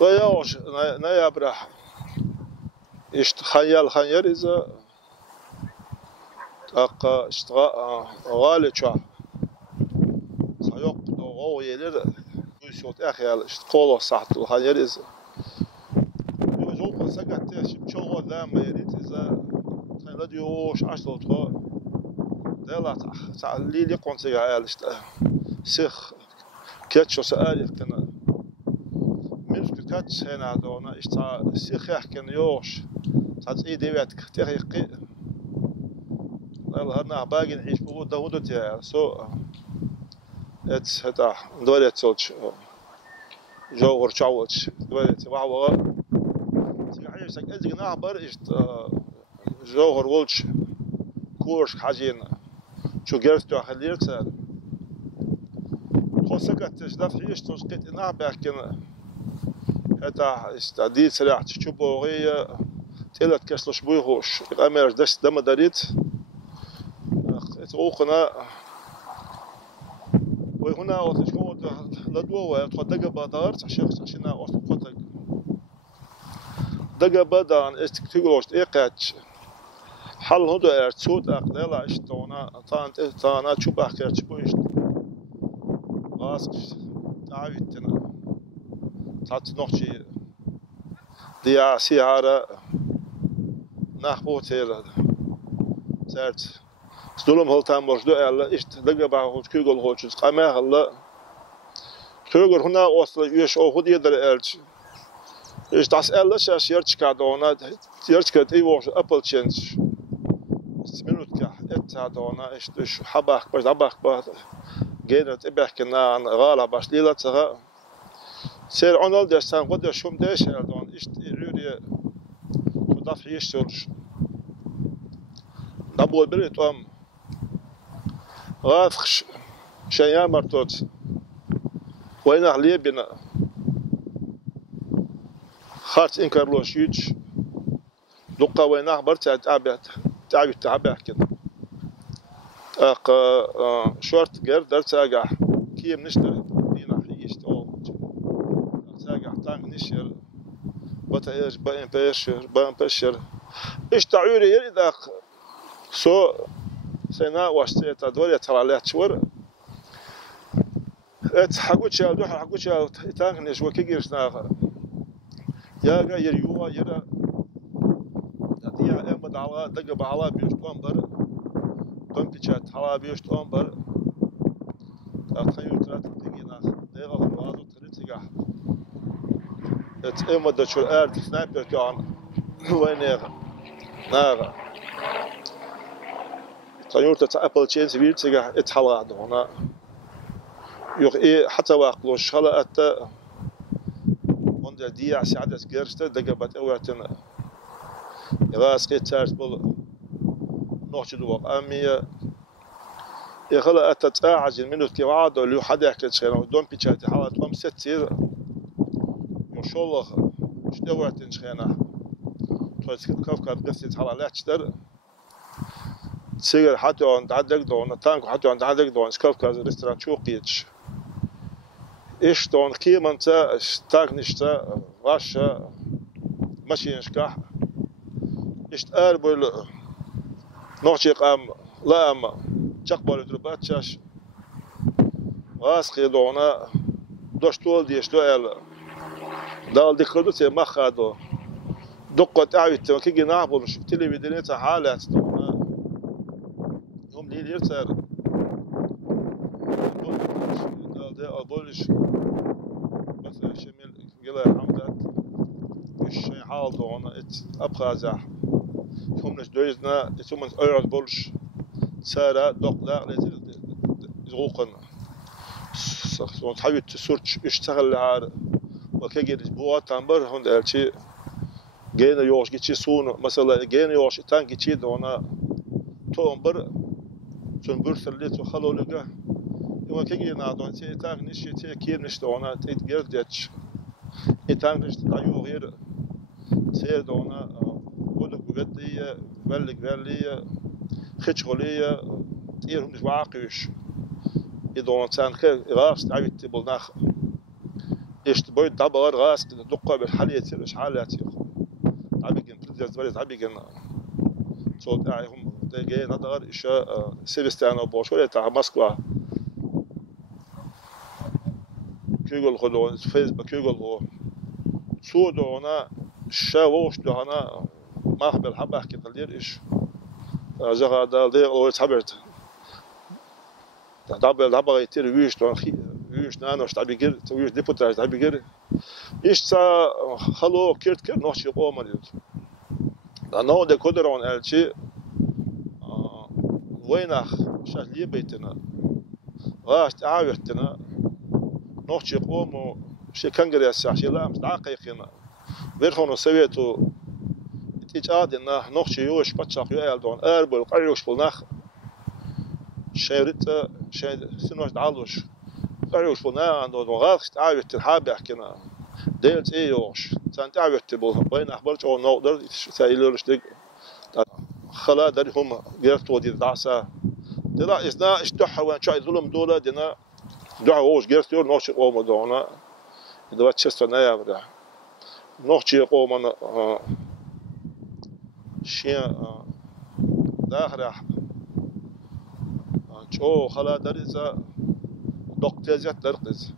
طيوش نيابرح إشت خيال إذا اشتغال غالي شو سيوق أو يلير يشوت أخيال اشتقوله صحت الخيال إذا يوجو سقط شو ذا ما يريد إذا راديوش عشرة ترى ده تعلي لي قنص عيال سيخ كاتشو سألك كنا مش كاتش هنا دونا إشتا سيخ كان يوش تعطي ديوات كتير هنا باقي نعيش بقول داود يا سو اتس هتا دولة تولش جو ورشاوتش دولة وعوا تيجي سك أزج نعبر إشت جو ورولش كورش حاجين شو جرت تأخليك سال خاصك تجدف حيش تسقط نعبر كنا هتا استعدي سريع تشوفه غير تلات كسلش بيهوش الأمير دست دم داريت توقنا وهنا وتشكو لدوا وتدق بدار عشان أصل قطق دق بدار استكتيجوش إيقاتش حل هذا أرتسود أقدال عشتونا تانا شو بحكي بويش غاس تعبتنا تعت نحشي ديا سيارة نحبوت هذا سرت ظلم هل تامرش دو ألا إشت دقة بعوض كيقول هوتش قامه هلا كيقول هنا وصل يش أو خد يدر ألش إشت أسأل ليش يرتش كادونا يرتش كات أي وش أبل تشينج منوت كه اتعدونا إشت حباك بس حباك بعد جينا تبعك كنا عن غالة بس ليلة تغا سير عنال دستان قد شوم داش هردون إشت عوري تضاف يشترش نبول بريت غافخش شيئا مرتوت وين عليه بنا خارت إنكارلوش يج دقة وين أخبر تعبت كده شورت جر در تاجع كيم نشتر بينا حيش تو تاجع تانج نشر بتايج بين بشر إيش تعوري يريدك سو سينا واشتيت دوري ترى لا تشور ات حقوش يا دوح حقوش يا تانغنيش وكيجيرش ناخر يا غير يوا يرا يا امد على دق بعلا بيش تنبر تنبيشات حلا بيش تنبر تخيل ترات تجينا دغه الوادو تريتيغا ات امد شو ارت سنايبر كان وين ناغا تيورتا تاع ابل تشينز فيرتيغا اتحلا دونا يوغ اي حتى واقلوش هلا اتا وند دي سعادة جرشتا دقبت اواتنا يغاس قيت تارت بول نوحش دوق امي يخلا اتا تاعج المنوت كي وعدو اللي حدا يحكي شينا ودون بيتشاتي حالات قوم ستير مشولخ شدواتن شينا كفكات قصيت حالا لاتشتر سيجر حتى عند عدك دون تانك حتى عند عدك دون كفكات ريستوران شوقيتش إيش دون قيمة تا تاك نشتا غاشا ماشي نشكح إيش أربل نوشي قام لا أما تقبل دربات شاش غاس خيدونا دوش طول ديش دوال دال دخلوا تي ما خادو دقة تعبت وكي نعبر شفت لي بدنيتها حالات دونا يوم ليل يرتر دال أبولش مثلا شمل قلا حمدات الشيء حال دونا أبقى زح يوم نجدويزنا يوم أيرز بولش سارة دقة زغوقن تحاول تسورش اشتغل على وكي بوات تنبر هند ألشي جينا يوش جيتشي سون مثلا جينا يوش تان جيتشي دونا تومبر تنبر ثلث وخلوا لقى يوم كي جينا دون تي تان نشي تي كير نش دونا تيتجر ديتش تان نش تايو غير تي دونا ولك بجدية ولي خشغلية تير مش واقعش إذا كان خير غاص تعبت بالناخ إيش بيت دبر غاس دقة بالحلية إيش حالاتي عبيجن تدرس بريد عبيجن صوت أعيهم تيجي ندار إيش سيبستان وبوش ولا تاع موسكوا كيقول خلوا فيسبوك كيقول هو سودو هنا شاوش ده هنا ما أخبر حبة أحكي تلير إيش جها ده أول حبرت دبر يتير ويش ده ويش نانوش تعبيجر ويش ديبوتاج تعبيجر إيش تا خلوا كيرت نوش يقوم مريض لأنه ده كودرون ألشي وينخ شهلي بيتنا غاش تعاويتنا نوش يقوم شي كنجريس شي لا مش دقيقنا بيرفونو سويتو تيج إنه نوش يوش بتشاق يالدون أربل قريوش بالنخ شيرت شي سنوش دعالوش قريوش بالنا عندو غاش تعاويت الحابة حكينا ديلت يوش سان تعاويت بول وين أخبرت أو نقدر سايلورش دق خلا درهم جرت ودي دعسة دلا إذا اشتح وين شاي ظلم دولة دنا دعوة جرت يور نوش قوم دونا إذا بتشست نايا برا نوش قوم أنا شيء داخل شو خلا دريزة دكتور درقز